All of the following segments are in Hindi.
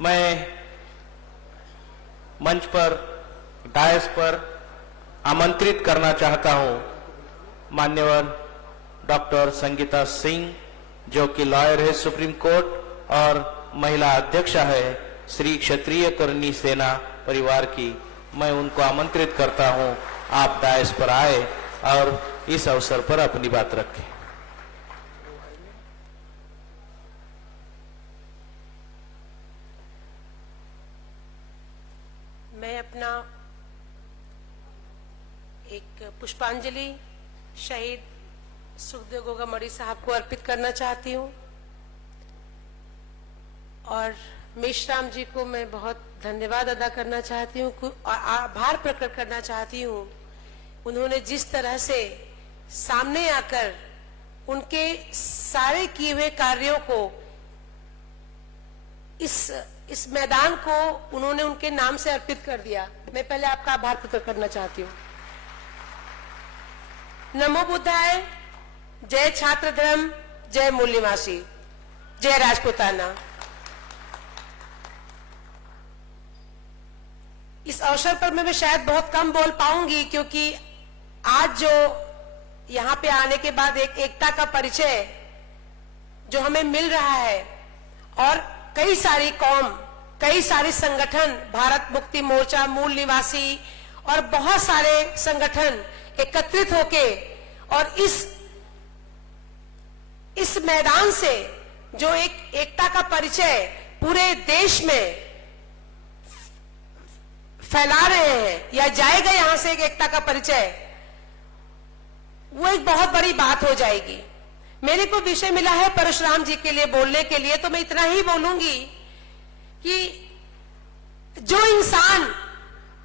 मैं मंच पर डायस पर आमंत्रित करना चाहता हूं मान्यवर डॉक्टर संगीता सिंह, जो कि लॉयर है सुप्रीम कोर्ट और महिला अध्यक्षा है श्री क्षत्रिय करनी सेना परिवार की। मैं उनको आमंत्रित करता हूं, आप डायस पर आए और इस अवसर पर अपनी बात रखें। मैं अपना एक पुष्पांजलि शहीद सुखदेव गोगामड़ी साहब को अर्पित करना चाहती हूँ और मेश्राम जी को मैं बहुत धन्यवाद अदा करना चाहती हूँ और आभार प्रकट करना चाहती हूँ। उन्होंने जिस तरह से सामने आकर उनके सारे किए हुए कार्यों को इस मैदान को उन्होंने उनके नाम से अर्पित कर दिया। मैं पहले आपका आभार प्रकट करना चाहती हूँ। नमो बुद्धाय, जय छात्र धर्म, जय मूल निवासी, जय राजपूताना। इस अवसर पर मैं शायद बहुत कम बोल पाऊंगी, क्योंकि आज जो यहाँ पे आने के बाद एक एकता का परिचय जो हमें मिल रहा है और कई सारी कौम, कई सारे संगठन, भारत मुक्ति मोर्चा, मूल निवासी और बहुत सारे संगठन एकत्रित होके और इस मैदान से जो एक एकता का परिचय पूरे देश में फैला रहे हैं या जाएगा यहां से एक एकता का परिचय, वो एक बहुत बड़ी बात हो जाएगी। मेरे को विषय मिला है परशुराम जी के लिए बोलने के लिए, तो मैं इतना ही बोलूंगी कि जो इंसान,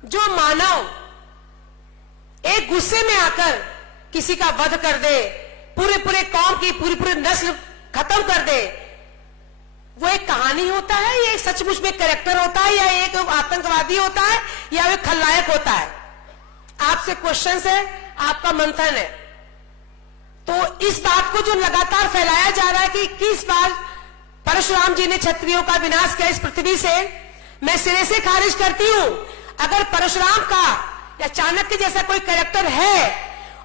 जो मानव एक गुस्से में आकर किसी का वध कर दे, पूरे कौम की पूरी नस्ल खत्म कर दे, वो एक कहानी होता है, ये सचमुच में कैरेक्टर होता है, या एक आतंकवादी होता है, या एक खलनायक होता है? आपसे क्वेश्चन है, आपका मंथन है। तो इस बात को जो लगातार फैलाया जा रहा है कि किस बार परशुराम जी ने क्षत्रियों का विनाश किया इस पृथ्वी से, मैं सिरे से खारिज करती हूं। अगर परशुराम का या चाणक्य जैसा कोई कैरेक्टर है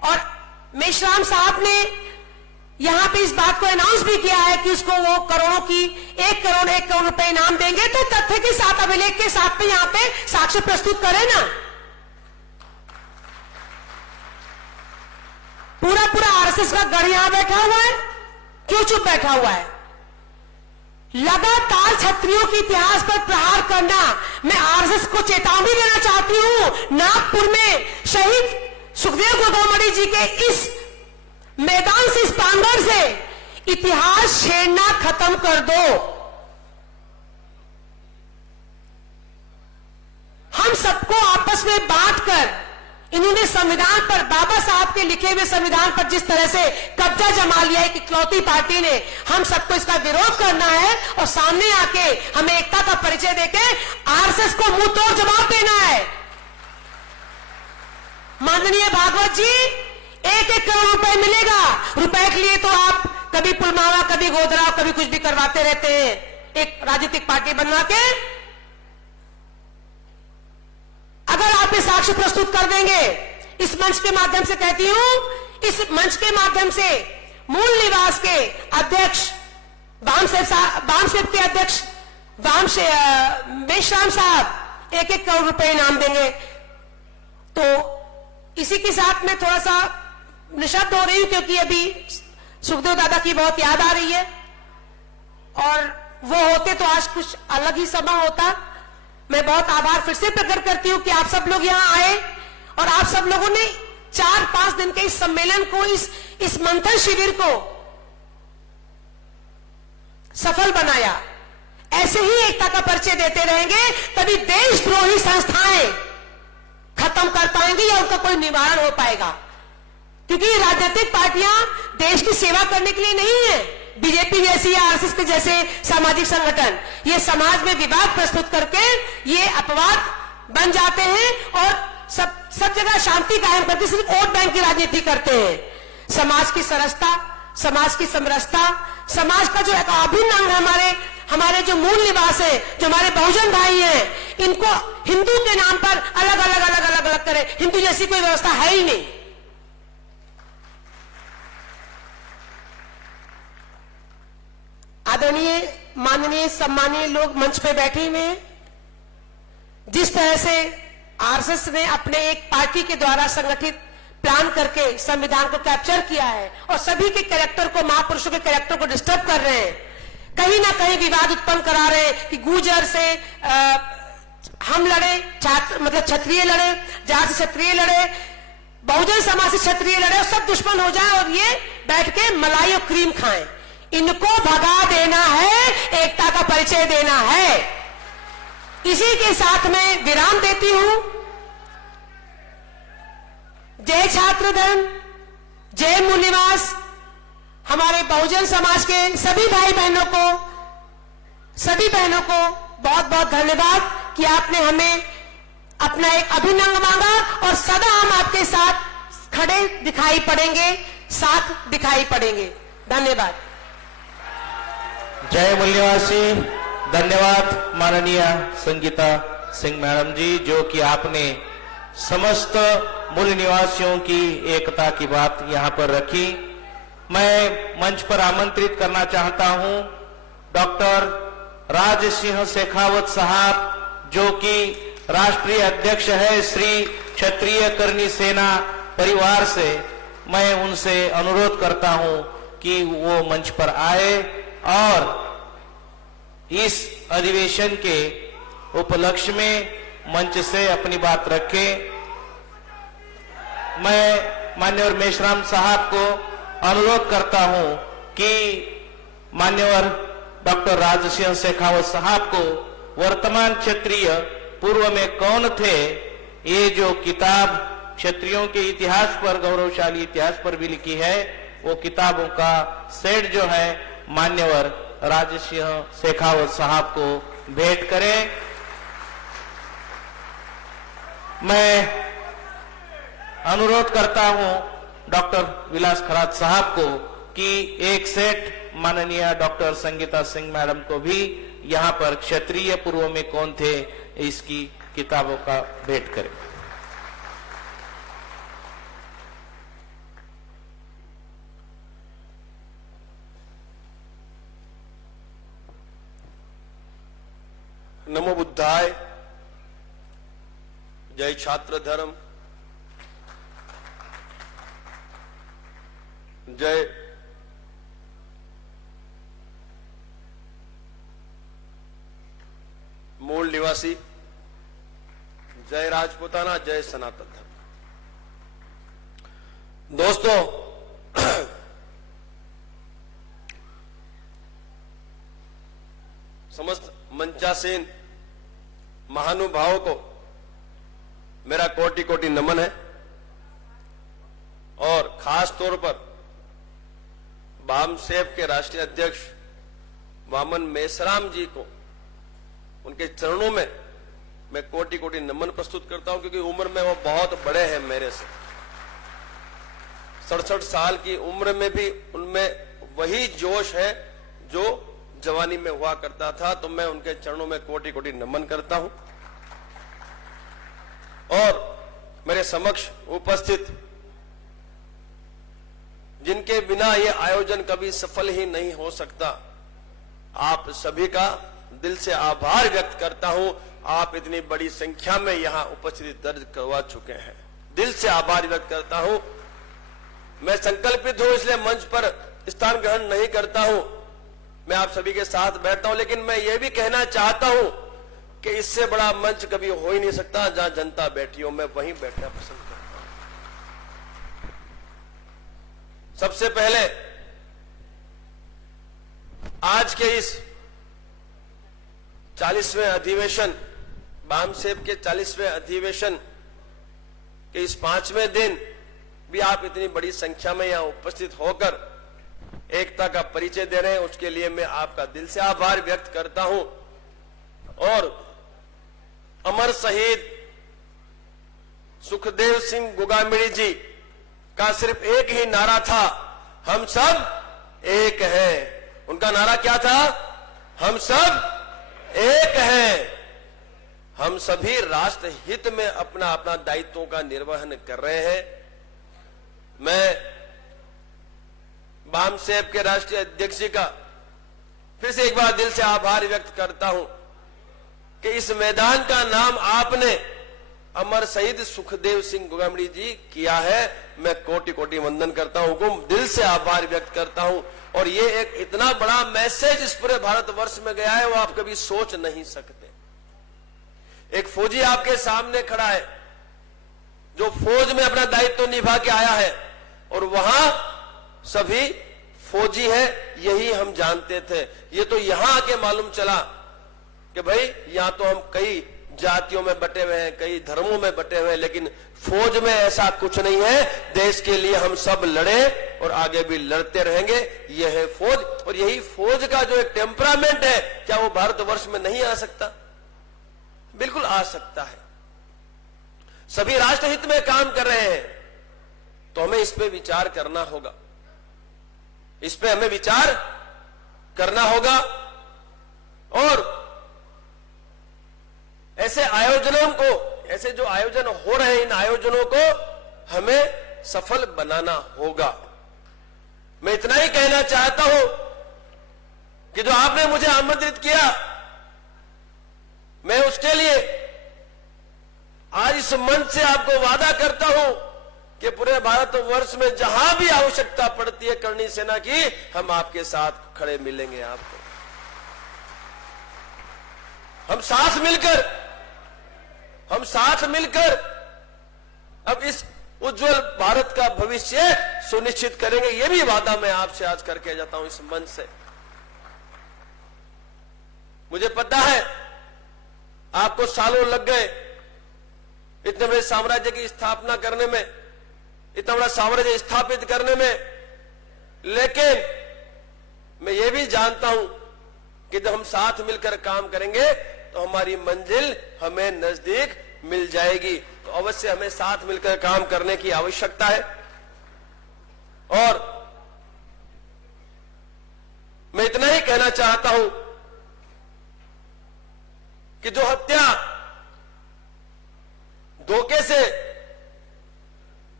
और मेश्राम साहब ने यहां पे इस बात को अनाउंस भी किया है कि उसको वो करोड़ों की 1 करोड़ रुपए इनाम देंगे, तो तथ्य के साथ, अभिलेख के साथ में यहां पे साक्ष्य प्रस्तुत करें ना। पूरा आरएसएस का गढ़ यहां बैठा हुआ है, क्यों चुप बैठा हुआ है? लगातार क्षत्रियों के इतिहास पर प्रहार करना, मैं आरएसएस को चेतावनी देना चाहती हूं। नागपुर में शहीद सुखदेव गोगामड़ी जी के इस मैदान से, इस प्रांगण से इतिहास छेड़ना खत्म कर दो। हम सबको आपस में बांटकर इन्होंने संविधान पर, बाबा साहब के लिखे हुए संविधान पर जिस तरह से कब्जा जमा लिया है, इकलौती पार्टी ने, हम सबको इसका विरोध करना है और सामने आके हमें एकता का परिचय देके आरएसएस को मुंह तोड़ जवाब देना है। माननीय भागवत जी, 1 करोड़ रुपए मिलेगा। रुपए के लिए तो आप कभी पुलवामा, कभी गोधरा, कभी कुछ भी करवाते रहते हैं एक राजनीतिक पार्टी बनवा के। अगर आप ये साक्ष्य प्रस्तुत कर देंगे, इस मंच के माध्यम से कहती हूं, इस मंच के माध्यम से मूल निवास के अध्यक्ष वामसेव के अध्यक्ष मेश्राम साहब 1 करोड़ रुपए इनाम देंगे। तो इसी के साथ में थोड़ा सा निशब्द हो रही हूं, क्योंकि अभी सुखदेव दादा की बहुत याद आ रही है, और वो होते तो आज कुछ अलग ही समा होता। मैं बहुत आभार फिर से प्रकट करती हूं कि आप सब लोग यहां आए और आप सब लोगों ने 4-5 दिन के इस सम्मेलन को, इस मंथन शिविर को सफल बनाया। ऐसे ही एकता का परिचय देते रहेंगे, तभी देशद्रोही संस्थाएं खत्म कर पाएंगी या उनका कोई निवारण हो पाएगा। क्योंकि ये राजनीतिक पार्टियां देश की सेवा करने के लिए नहीं है। बीजेपी जैसी या आरएसएस के जैसे सामाजिक संगठन ये समाज में विवाद प्रस्तुत करके ये अपवाद बन जाते हैं और सब जगह शांति कायम करके सिर्फ वोट बैंक की राजनीति करते हैं। समाज की सरसता, समाज की समरसता, समाज का जो एक अभिन्न अंग हमारे हमारे जो मूल निवास है, जो हमारे बहुजन भाई हैं, इनको हिंदू के नाम पर अलग अलग अलग अलग अलग करे। हिंदू जैसी कोई व्यवस्था है ही नहीं। आदरणीय, माननीय, सम्मानीय लोग मंच पे बैठे हुए हैं। जिस तरह से आरएसएस ने अपने एक पार्टी के द्वारा संगठित प्लान करके संविधान को कैप्चर किया है और सभी के कैरेक्टर को, महापुरुषों के कैरेक्टर को डिस्टर्ब कर रहे हैं, कहीं ना कहीं विवाद उत्पन्न करा रहे हैं कि गुर्जर से हम लड़े, छात्र मतलब क्षत्रिय लड़े, जहां से क्षत्रिय लड़े, बहुजन समाज से क्षत्रिय लड़े और सब दुश्मन हो जाए और ये बैठ के मलाई और क्रीम खाएं। इनको भगा देना है, एकता का परिचय देना है। इसी के साथ में विराम देती हूं। जय छात्र धर्म, जय मूल निवास। हमारे बहुजन समाज के सभी भाई बहनों को, सभी बहनों को बहुत बहुत धन्यवाद कि आपने हमें अपना एक अभिनंदन मांगा और सदा हम आपके साथ खड़े दिखाई पड़ेंगे, साथ दिखाई पड़ेंगे। धन्यवाद। जय मूल निवासी। धन्यवाद माननीय संगीता सिंह मैडम जी, जो कि आपने समस्त मूल निवासियों की एकता की बात यहां पर रखी। मैं मंच पर आमंत्रित करना चाहता हूं डॉक्टर राज सिंह शेखावत साहब, जो कि राष्ट्रीय अध्यक्ष है श्री क्षत्रिय करनी सेना परिवार से। मैं उनसे अनुरोध करता हूं कि वो मंच पर आए और इस अधिवेशन के उपलक्ष्य में मंच से अपनी बात रखें। मैं मान्यवर मेश्राम साहब को अनुरोध करता हूं कि मान्यवर डॉक्टर राज सिंह शेखावत साहब को वर्तमान क्षत्रिय पूर्व में कौन थे, ये जो किताब क्षत्रियों के इतिहास पर, गौरवशाली इतिहास पर भी लिखी है, वो किताबों का सेट जो है मान्यवर राज सिंह शेखावत साहब को भेंट करें। मैं अनुरोध करता हूं डॉक्टर विलास खरात साहब को कि एक सेट माननीय डॉक्टर संगीता सिंह मैडम को भी यहां पर क्षत्रिय पूर्व में कौन थे इसकी किताबों का भेंट करें। नमो बुद्धाय। जय छात्र धर्म, जय मूल निवासी, जय राजपूताना, जय सनातन धर्म। दोस्तों, समस्त मंचासीन महानुभावों को मेरा कोटि कोटि नमन है और खास तौर पर बामसेब के राष्ट्रीय अध्यक्ष वामन मेश्राम जी को, उनके चरणों में मैं कोटि कोटि नमन प्रस्तुत करता हूं, क्योंकि उम्र में वो बहुत बड़े हैं मेरे से। 67 साल की उम्र में भी उनमें वही जोश है जो जवानी में हुआ करता था। तो मैं उनके चरणों में कोटि कोटि नमन करता हूं और मेरे समक्ष उपस्थित जिनके बिना यह आयोजन कभी सफल ही नहीं हो सकता, आप सभी का दिल से आभार व्यक्त करता हूं। आप इतनी बड़ी संख्या में यहां उपस्थिति दर्ज करवा चुके हैं, दिल से आभार व्यक्त करता हूं। मैं संकल्पित हूं, इसलिए मंच पर स्थान ग्रहण नहीं करता हूं, मैं आप सभी के साथ बैठता हूं। लेकिन मैं यह भी कहना चाहता हूं कि इससे बड़ा मंच कभी हो ही नहीं सकता जहां जनता बैठी हो, मैं वहीं बैठना पसंद करता हूं। सबसे पहले आज के इस 40वें अधिवेशन, बामसेब के 40वें अधिवेशन के इस 5वें दिन भी आप इतनी बड़ी संख्या में यहां उपस्थित होकर एकता का परिचय दे रहे हैं, उसके लिए मैं आपका दिल से आभार व्यक्त करता हूं। और अमर शहीद सुखदेव सिंह गोगामिणी जी का सिर्फ एक ही नारा था, हम सब एक हैं। उनका नारा क्या था? हम सब एक हैं। हम सभी राष्ट्र हित में अपना अपना दायित्वों का निर्वहन कर रहे हैं। मैं बामसेब के राष्ट्रीय अध्यक्ष जी का फिर से एक बार दिल से आभार व्यक्त करता हूं कि इस मैदान का नाम आपने अमर शहीद सुखदेव सिंह गोगामड़ी जी किया है। मैं कोटि कोटि वंदन करता हूं, हुकुम दिल से आभार व्यक्त करता हूं। और ये एक इतना बड़ा मैसेज इस पूरे भारतवर्ष में गया है, वो आप कभी सोच नहीं सकते। एक फौजी आपके सामने खड़ा है जो फौज में अपना दायित्व निभा के आया है, और वहां सभी फौजी है, यही हम जानते थे। ये तो यहां आके मालूम चला कि भाई यहां तो हम कई जातियों में बटे हुए हैं, कई धर्मों में बटे हुए हैं, लेकिन फौज में ऐसा कुछ नहीं है। देश के लिए हम सब लड़े और आगे भी लड़ते रहेंगे। यह है फौज, और यही फौज का जो एक टेम्परामेंट है, क्या वो भारतवर्ष में नहीं आ सकता? बिल्कुल आ सकता है। सभी राष्ट्रहित में काम कर रहे हैं, तो हमें इस पे विचार करना होगा। इस पे हमें विचार करना होगा, और ऐसे आयोजनों को, ऐसे जो आयोजन हो रहे हैं, इन आयोजनों को हमें सफल बनाना होगा। मैं इतना ही कहना चाहता हूं कि जो आपने मुझे आमंत्रित किया, मैं उसके लिए आज इस मंच से आपको वादा करता हूं कि पूरे भारतवर्ष में जहां भी आवश्यकता पड़ती है करणी सेना की, हम आपके साथ खड़े मिलेंगे। आपको हम साथ मिलकर अब इस उज्जवल भारत का भविष्य सुनिश्चित करेंगे। यह भी वादा मैं आपसे आज करके जाता हूं इस मंच से। मुझे पता है आपको सालों लग गए इतने बड़े साम्राज्य की स्थापना करने में, इतना बड़ा साम्राज्य स्थापित करने में, लेकिन मैं ये भी जानता हूं कि जब हम साथ मिलकर काम करेंगे तो हमारी मंजिल हमें नजदीक मिल जाएगी। तो अवश्य हमें साथ मिलकर काम करने की आवश्यकता है। और मैं इतना ही कहना चाहता हूं कि जो हत्या धोखे से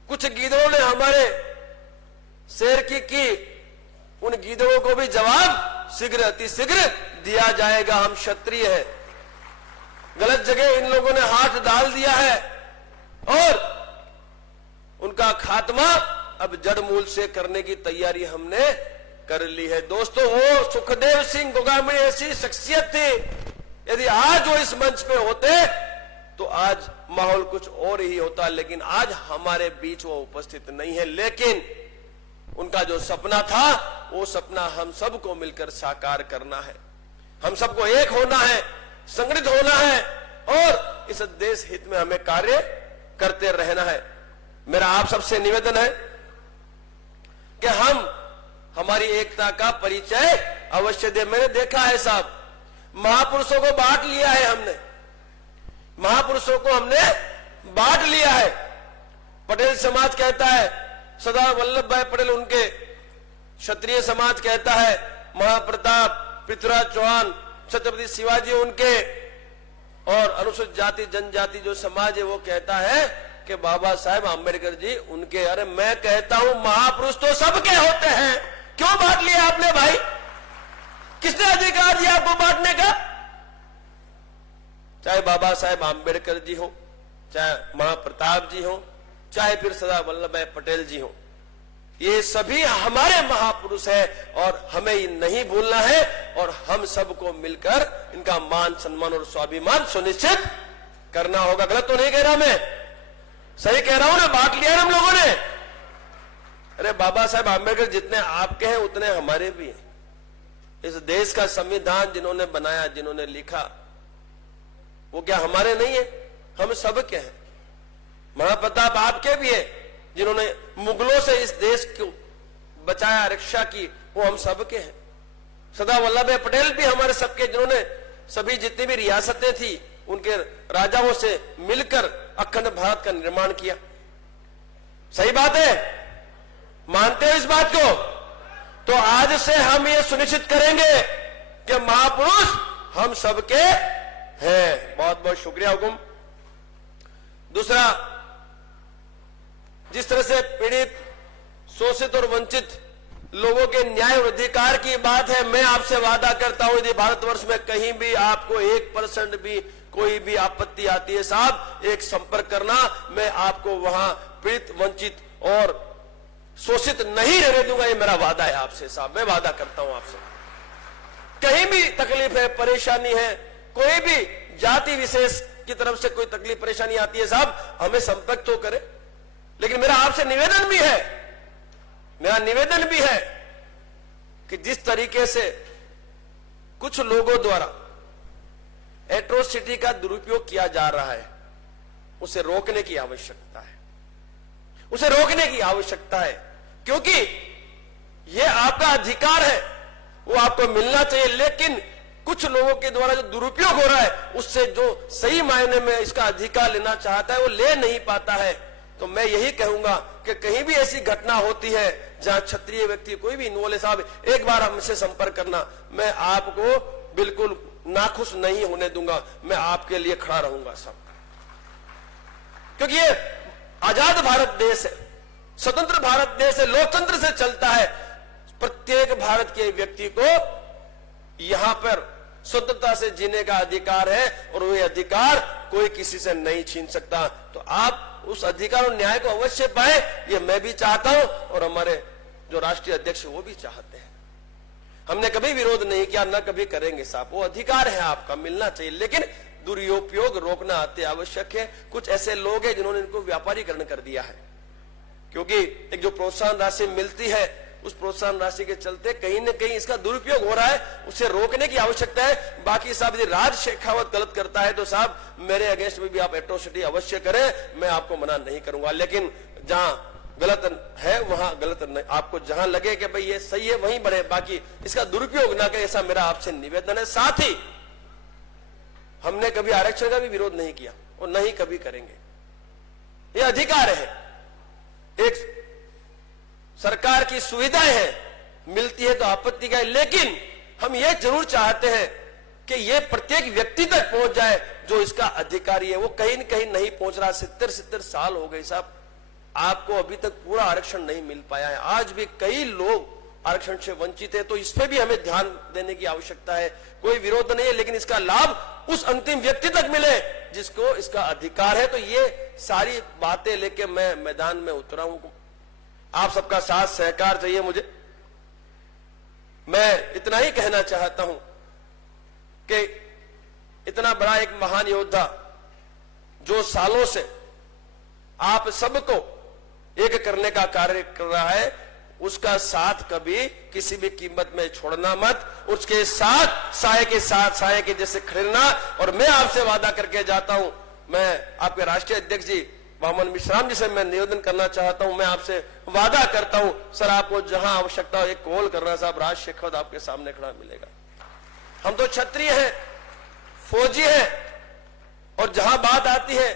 कुछ गीदड़ों ने हमारे शेर की, उन गीदड़ों को भी जवाब शीघ्र अतिशीघ्र दिया जाएगा। हम क्षत्रिय हैं। गलत जगह इन लोगों ने हाथ डाल दिया है, और उनका खात्मा अब जड़ मूल से करने की तैयारी हमने कर ली है। दोस्तों, वो सुखदेव सिंह गोगामड़ी ऐसी शख्सियत थी, यदि आज वो इस मंच पे होते तो आज माहौल कुछ और ही होता, लेकिन आज हमारे बीच वो उपस्थित नहीं है। लेकिन उनका जो सपना था, वो सपना हम सबको मिलकर साकार करना है। हम सबको एक होना है, संगठित होना है, और इस देश हित में हमें कार्य करते रहना है। मेरा आप सबसे निवेदन है कि हम हमारी एकता का परिचय अवश्य दे। मैंने देखा है साहब, महापुरुषों को बांट लिया है हमने, महापुरुषों को हमने बांट लिया है। पटेल समाज कहता है सरदार वल्लभ भाई पटेल, उनके क्षत्रिय समाज कहता है महाप्रताप, पृथ्वीराज चौहान, छत्रपति शिवाजी उनके, और अनुसूचित जाति जनजाति जो समाज है वो कहता है कि बाबा साहेब आंबेडकर जी उनके। अरे मैं कहता हूं महापुरुष तो सबके होते हैं, क्यों बांट लिया आपने भाई? किसने अधिकार दिया आपको बांटने का? चाहे बाबा साहेब आंबेडकर जी हो, चाहे महाप्रताप जी हो, चाहे फिर सरदार वल्लभ भाई पटेल जी हो, ये सभी हमारे महापुरुष हैं, और हमें ये नहीं भूलना है। और हम सबको मिलकर इनका मान सम्मान और स्वाभिमान सुनिश्चित करना होगा। गलत तो नहीं कह रहा मैं, सही कह रहा हूं ना? बांट लिया हम लोगों ने। अरे बाबा साहेब आंबेडकर जितने आपके हैं उतने हमारे भी हैं। इस देश का संविधान जिन्होंने बनाया, जिन्होंने लिखा, वो क्या हमारे नहीं है? हम सबके हैं। महाप्रताप आपके भी है, जिन्होंने मुगलों से इस देश को बचाया, रक्षा की, वो हम सबके हैं। सरदार वल्लभ भाई पटेल भी हमारे सबके, जिन्होंने सभी जितनी भी रियासतें थी उनके राजाओं से मिलकर अखंड भारत का निर्माण किया। सही बात है, मानते हो इस बात को? तो आज से हम ये सुनिश्चित करेंगे कि महापुरुष हम सबके हैं। बहुत बहुत शुक्रिया हुकुम। दूसरा, जिस तरह से पीड़ित, शोषित और वंचित लोगों के न्याय और अधिकार की बात है, मैं आपसे वादा करता हूं यदि भारतवर्ष में कहीं भी आपको 1% भी कोई भी आपत्ति आती है साहब, एक संपर्क करना, मैं आपको वहां पीड़ित, वंचित और शोषित नहीं रहने दूंगा। ये मेरा वादा है आपसे साहब, मैं वादा करता हूं आपसे। कहीं भी तकलीफ है, परेशानी है, कोई भी जाति विशेष की तरफ से कोई तकलीफ परेशानी आती है साहब, हमें संपर्क तो करें। लेकिन मेरा आपसे निवेदन भी है, मेरा निवेदन भी है कि जिस तरीके से कुछ लोगों द्वारा एट्रोसिटी का दुरुपयोग किया जा रहा है, उसे रोकने की आवश्यकता है, उसे रोकने की आवश्यकता है, क्योंकि यह आपका अधिकार है, वो आपको मिलना चाहिए। लेकिन कुछ लोगों के द्वारा जो दुरुपयोग हो रहा है, उससे जो सही मायने में इसका अधिकार लेना चाहता है वो ले नहीं पाता है। तो मैं यही कहूंगा कि कहीं भी ऐसी घटना होती है जहां क्षत्रिय व्यक्ति कोई भी इन्वॉल्व है साहब, एक बार हमसे संपर्क करना, मैं आपको बिल्कुल नाखुश नहीं होने दूंगा, मैं आपके लिए खड़ा रहूंगा साहब। क्योंकि ये आजाद भारत देश है, स्वतंत्र भारत देश है, लोकतंत्र से चलता है। प्रत्येक भारत के व्यक्ति को यहां पर स्वतंत्रता से जीने का अधिकार है और वह अधिकार कोई किसी से नहीं छीन सकता। तो आप उस अधिकार और न्याय को अवश्य पाए, ये मैं भी चाहता हूं और हमारे जो राष्ट्रीय अध्यक्ष वो भी चाहते हैं। हमने कभी विरोध नहीं किया, न कभी करेंगे साहब, वो अधिकार है आपका, मिलना चाहिए। लेकिन दुरुपयोग रोकना अति आवश्यक है। कुछ ऐसे लोग हैं जिन्होंने इनको व्यापारीकरण कर दिया है, क्योंकि एक जो प्रोत्साहन राशि मिलती है, उस प्रोत्साहन राशि के चलते कहीं न कहीं इसका दुरुपयोग हो रहा है, उसे रोकने की आवश्यकता है। बाकी साहब यदि राज शेखावत गलत करता है तो साहब मेरे अगेंस्ट में भी आप एट्रोसिटी अवश्य करें, मैं आपको मना नहीं करूंगा। लेकिन जहां गलत है वहां गलत नहीं, आपको जहां लगे कि भाई ये सही है वहीं बढ़े, बाकी इसका दुरुपयोग ना करें, ऐसा मेरा आपसे निवेदन है। साथ ही हमने कभी आरक्षण का भी विरोध नहीं किया और नहीं कभी करेंगे, ये अधिकार है। एक सरकार की सुविधाएं हैं, मिलती है तो आपत्ति का है, लेकिन हम ये जरूर चाहते हैं कि ये प्रत्येक व्यक्ति तक पहुंच जाए जो इसका अधिकारी है। वो कहीं न कहीं नहीं पहुंच रहा। 70 साल हो गए साहब, आपको अभी तक पूरा आरक्षण नहीं मिल पाया है। आज भी कई लोग आरक्षण से वंचित है, तो इस पे भी हमें ध्यान देने की आवश्यकता है। कोई विरोध नहीं है, लेकिन इसका लाभ उस अंतिम व्यक्ति तक मिले जिसको इसका अधिकार है। तो ये सारी बातें लेके मैं मैदान में उतरा हूं। आप सबका साथ सहकार चाहिए मुझे। मैं इतना ही कहना चाहता हूं कि इतना बड़ा एक महान योद्धा जो सालों से आप सबको एक करने का कार्य कर रहा है, उसका साथ कभी किसी भी कीमत में छोड़ना मत। उसके साथ साये के साथ साये के जैसे खड़ेना। और मैं आपसे वादा करके जाता हूं, मैं आपके राष्ट्रीय अध्यक्ष जी वामन मिश्राम जी से मैं निवेदन करना चाहता हूं, मैं आपसे वादा करता हूं सर, आपको जहां आवश्यकता हो एक कॉल करना साहब, राज शेखावत आपके सामने खड़ा मिलेगा। हम तो क्षत्रिय हैं, फौजी हैं, और जहां बात आती है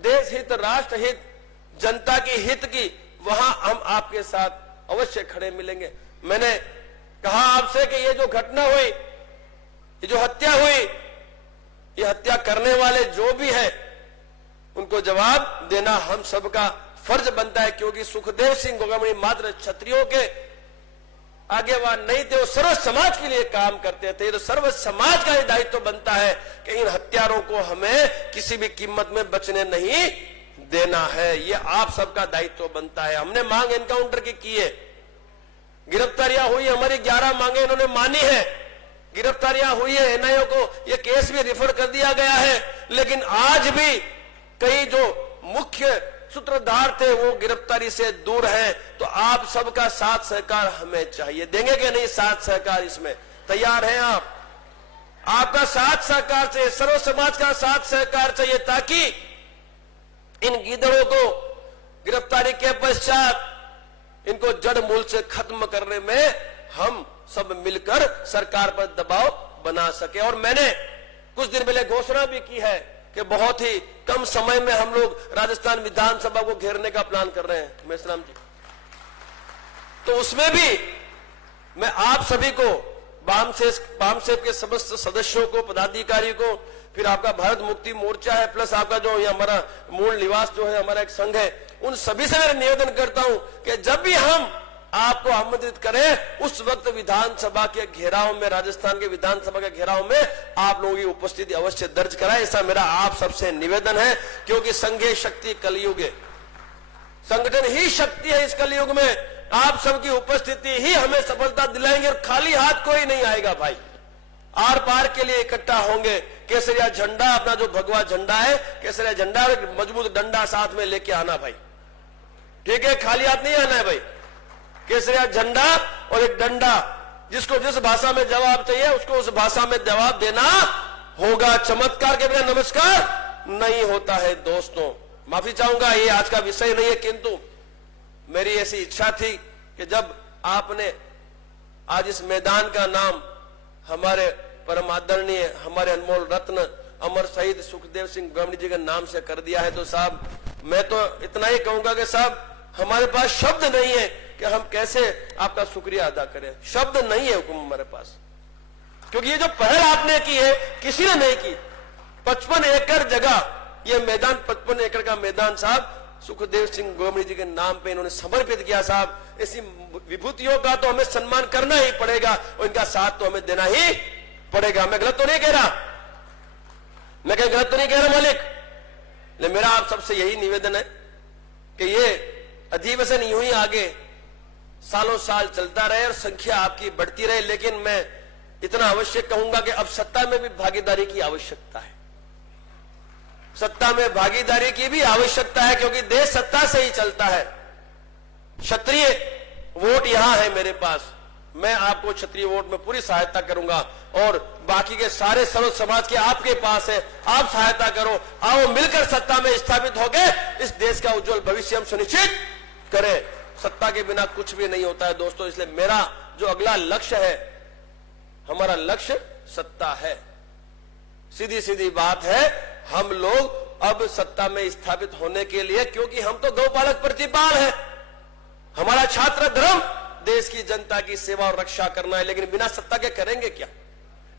देश हित, राष्ट्र हित, जनता के हित की, वहां हम आपके साथ अवश्य खड़े मिलेंगे। मैंने कहा आपसे कि ये जो घटना हुई, ये जो हत्या हुई, ये हत्या करने वाले जो भी है उनको जवाब देना हम सबका फर्ज बनता है, क्योंकि सुखदेव सिंह गोगामणि मात्र क्षत्रियों के आगेवान नहीं थे, वो सर्व समाज के लिए काम करते थे। तो सर्व समाज का ये दायित्व बनता है कि इन हत्यारों को हमें किसी भी कीमत में बचने नहीं देना है। ये आप सबका दायित्व बनता है। हमने मांग एनकाउंटर की है, गिरफ्तारियां हुई, हमारी 11 मांगे इन्होंने मानी है, गिरफ्तारियां हुई है, एनआईए को ये केस भी रिफर कर दिया गया है। लेकिन आज भी कई जो मुख्य सूत्रधार थे वो गिरफ्तारी से दूर हैं। तो आप सबका साथ सहकार हमें चाहिए। देंगे कि नहीं साथ सहकार? इसमें तैयार हैं आप? आपका साथ सहकार चाहिए, सर्व समाज का साथ सहकार चाहिए, ताकि इन गीदड़ों को गिरफ्तारी के पश्चात इनको जड़ मूल से खत्म करने में हम सब मिलकर सरकार पर दबाव बना सके। और मैंने कुछ दिन पहले घोषणा भी की है कि बहुत ही कम समय में हम लोग राजस्थान विधानसभा को घेरने का प्लान कर रहे हैं मेश्राम जी। तो उसमें भी मैं आप सभी को पामसेप के समस्त सदस्यों को, पदाधिकारी को, फिर आपका भारत मुक्ति मोर्चा है, प्लस आपका जो ये हमारा मूल निवास जो है हमारा एक संघ है, उन सभी से मैं निवेदन करता हूं कि जब भी हम आपको आमंत्रित करें उस वक्त विधानसभा के घेराव में, राजस्थान के विधानसभा के घेराव में आप लोगों की उपस्थिति अवश्य दर्ज कराएं। ऐसा मेरा आप सबसे निवेदन है, क्योंकि संघे शक्ति कलयुग है, संगठन ही शक्ति है इस कलयुग में। आप सबकी उपस्थिति ही हमें सफलता दिलाएंगे और खाली हाथ कोई नहीं आएगा भाई। आर पार के लिए इकट्ठा होंगे। केसरिया झंडा, अपना जो भगवा झंडा है, केसरिया झंडा और एक मजबूत डंडा साथ में लेके आना भाई, ठीक है? खाली हाथ नहीं आना है भाई। केसरिया झंडा और एक डंडा, जिसको जिस भाषा में जवाब चाहिए उसको उस भाषा में जवाब देना होगा। चमत्कार के बिना नमस्कार नहीं होता है दोस्तों। माफी चाहूंगा, ये आज का विषय नहीं है, किंतु मेरी ऐसी इच्छा थी कि जब आपने आज इस मैदान का नाम हमारे परम आदरणीय, हमारे अनमोल रत्न अमर शहीद सुखदेव सिंह गोमनी जी के नाम से कर दिया है, तो साहब मैं तो इतना ही कहूंगा कि साहब हमारे पास शब्द नहीं है कि हम कैसे आपका शुक्रिया अदा करें। शब्द नहीं है हुकुम हमारे पास, क्योंकि ये जो पहल आपने की है किसी ने नहीं की। 55 एकड़ जगह, ये मैदान 55 एकड़ का मैदान साहब सुखदेव सिंह गोमनी जी के नाम पे इन्होंने समर्पित किया। साहब ऐसी विभूतियों का तो हमें सम्मान करना ही पड़ेगा और इनका साथ तो हमें देना ही पड़ेगा। मैं गलत तो नहीं कह रहा, मैं कहीं गलत तो नहीं कह रहा मालिक, लेकिन मेरा आप सबसे यही निवेदन है कि ये अधिवेशन यूं ही आगे सालों साल चलता रहे और संख्या आपकी बढ़ती रहे। लेकिन मैं इतना अवश्य कहूंगा कि अब सत्ता में भी भागीदारी की आवश्यकता है, सत्ता में भागीदारी की भी आवश्यकता है, क्योंकि देश सत्ता से ही चलता है। क्षत्रिय वोट यहां है मेरे पास, मैं आपको क्षत्रिय वोट में पूरी सहायता करूंगा और बाकी के सारे सर्व समाज के आपके पास है, आप सहायता करो। आओ मिलकर सत्ता में स्थापित होकर इस देश का उज्जवल भविष्य हम सुनिश्चित करें। सत्ता के बिना कुछ भी नहीं होता है दोस्तों, इसलिए मेरा जो अगला लक्ष्य है, हमारा लक्ष्य सत्ता है। सीधी सीधी बात है, हम लोग अब सत्ता में स्थापित होने के लिए, क्योंकि हम तो गौपालक प्रतिपाल है, हमारा छात्र धर्म देश की जनता की सेवा और रक्षा करना है, लेकिन बिना सत्ता के करेंगे क्या?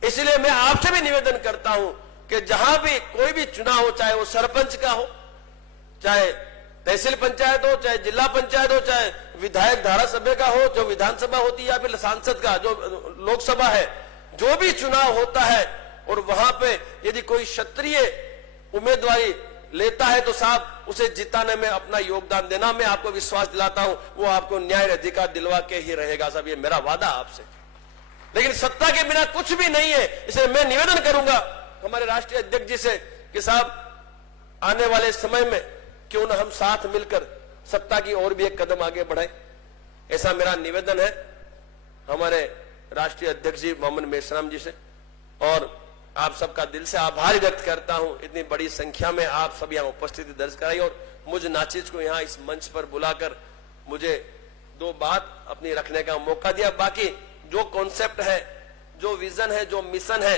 इसलिए मैं आपसे भी निवेदन करता हूं कि जहां भी कोई भी चुनाव हो, चाहे वो सरपंच का हो, चाहे तहसील पंचायत हो, चाहे जिला पंचायत हो, चाहे विधायक धारासभ्य का हो, जो विधानसभा होती है, या फिर सांसद का जो लोकसभा है, जो भी चुनाव होता है और वहां पे यदि कोई क्षत्रिय उम्मीदवारी लेता है तो साहब उसे जिताने में अपना योगदान देना। मैं आपको विश्वास दिलाता हूं वो आपको न्याय अधिकार दिलवा के ही रहेगा साहब, ये मेरा वादा आपसे। लेकिन सत्ता के बिना कुछ भी नहीं है, इसलिए मैं निवेदन करूंगा हमारे राष्ट्रीय अध्यक्ष जी से कि साहब आने वाले समय में क्यों ना हम साथ मिलकर सत्ता की ओर भी एक कदम आगे बढ़ाएं, ऐसा मेरा निवेदन है हमारे राष्ट्रीय अध्यक्ष जी मोहम्मद मेश्राम जी से। और आप सबका दिल से आभार व्यक्त करता हूं, इतनी बड़ी संख्या में आप सब यहां उपस्थिति दर्ज कराई और मुझ नाचिज को यहां इस मंच पर बुलाकर मुझे दो बात अपनी रखने का मौका दिया। बाकी जो कॉन्सेप्ट है, जो विजन है, जो मिशन है,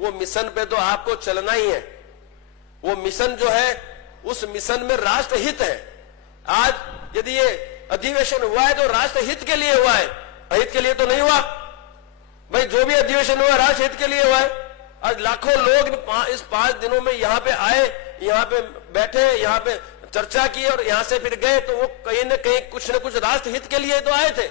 वो मिशन पे तो आपको चलना ही है। वो मिशन जो है, उस मिशन में राष्ट्र हित है। आज यदि ये अधिवेशन हुआ है तो राष्ट्र हित के लिए हुआ है, अहित के लिए तो नहीं हुआ भाई। जो भी अधिवेशन हुआ राष्ट्र हित के लिए हुआ है। आज लाखों लोग इस 5 दिनों में यहाँ पे आए, यहाँ पे बैठे, यहाँ पे चर्चा की और यहाँ से फिर गए, तो वो कहीं न कहीं कुछ न कुछ राष्ट्र हित के लिए तो आए थे।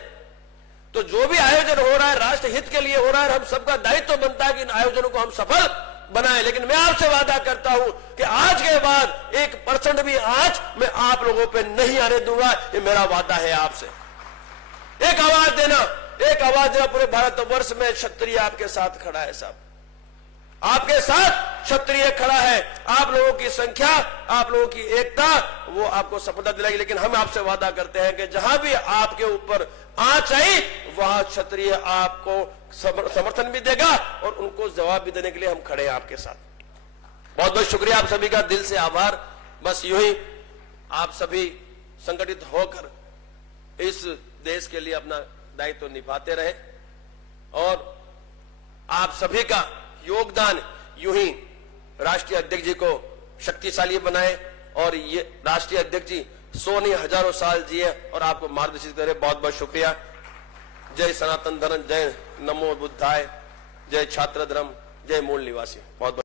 तो जो भी आयोजन हो रहा है राष्ट्र हित के लिए हो रहा है, हम सबका दायित्व बनता है कि इन आयोजनों को हम सफल बनाए। लेकिन मैं आपसे वादा करता हूं कि आज के बाद 1% भी आंच मैं आप लोगों पे नहीं आने दूंगा, ये मेरा वादा है आपसे। एक आवाज देना पूरे भारतवर्ष में क्षत्रिय आपके साथ खड़ा है साहब, आपके साथ क्षत्रिय खड़ा है। आप लोगों की संख्या, आप लोगों की एकता, वो आपको सफलता दिलाएगी। लेकिन हम आपसे वादा करते हैं कि जहां भी आपके ऊपर आंच आई वहां क्षत्रिय आपको समर्थन भी देगा और उनको जवाब भी देने के लिए हम खड़े हैं आपके साथ। बहुत बहुत शुक्रिया, आप सभी का दिल से आभार। बस यूं ही आप सभी संगठित होकर इस देश के लिए अपना दायित्व निभाते रहे और आप सभी का योगदान यूं ही राष्ट्रीय अध्यक्ष जी को शक्तिशाली बनाए और ये राष्ट्रीय अध्यक्ष जी 100 नहीं हजारों साल जिए और आपको मार्गदर्शित करे। बहुत बहुत शुक्रिया। जय सनातन धर्म, जय नमो बुद्धाय। जय छात्र धर्म, जय मूल निवासी। बहुत बहुत